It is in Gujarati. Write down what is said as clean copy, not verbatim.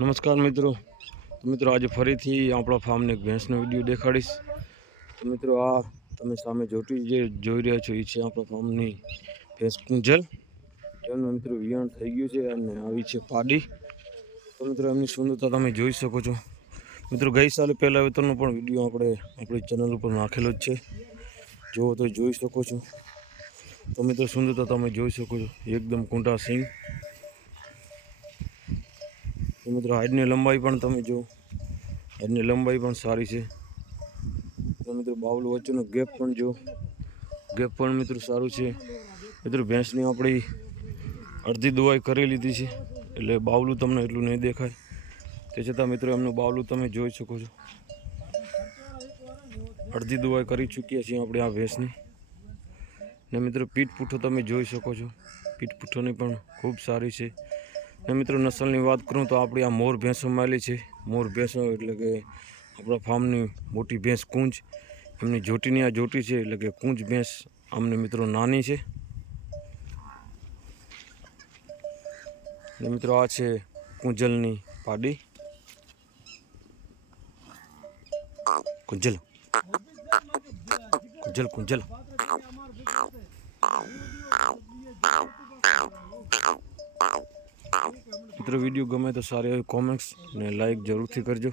નમસ્કાર મિત્રો આજે ફરીથી આપણા ફાર્મને એક ભેંસનો વિડીયો દેખાડીશ। તો મિત્રો આ તમે સામે જોઈ રહ્યા છો એ છે આપણા ફાર્મની ભેંસ કુંજલ, જેનું મિત્રો વિયાણ થઈ ગયું છે અને આવી છે પાડી। તો મિત્રો એમની સુંદરતા તમે જોઈ શકો છો। મિત્રો ગઈ સાલે પહેલા વેતરનો પણ વિડીયો આપણે આપણી ચેનલ ઉપર નાખેલો જ છે, જો તો જોઈ શકો છો। તો મિત્રો સુંદરતા તમે જોઈ શકો છો, એકદમ કુંટા સિંગ। તો મિત્રો હાઈડની લંબાઈ પણ તમે જો, હાઈડની લંબાઈ પણ સારી છે। તો મિત્રો બાવલું વચ્ચેનો ગેપ પણ જો, ગેપ પણ મિત્રો સારું છે। મિત્રો ભેંસની આપણી અડધી દવાઈ કરી લીધી છે, એટલે બાવલું તમને એટલું નહીં દેખાય, તે છતાં મિત્રો એમનું બાવલું તમે જોઈ શકો છો। અડધી દવાઈ કરી ચૂક્યા છીએ આપણે આ ભેંસની। ને મિત્રો પીઠ પૂઠો તમે જોઈ શકો છો, પીઠ પૂઠોની પણ ખૂબ સારી છે। ને મિત્રો નસલની વાત કરું તો આપણી આ મોર ભેંસો માલી છે। મોર ભેંસો એટલે કે આપણા ફાર્મની મોટી ભેંસ કુંજ, એમની જોટીની આ જોટી છે, એટલે કે કુંજ ભેંસ અમને મિત્રો નાની છે। ને મિત્રો આ છે કુંજલની પાડી, કુંજલ કુંજલ કુંજલ। મિત્રો વિડીયો ગમે તો સારી એવી કોમેન્ટ્સ ને લાઈક જરૂરથી કરજો।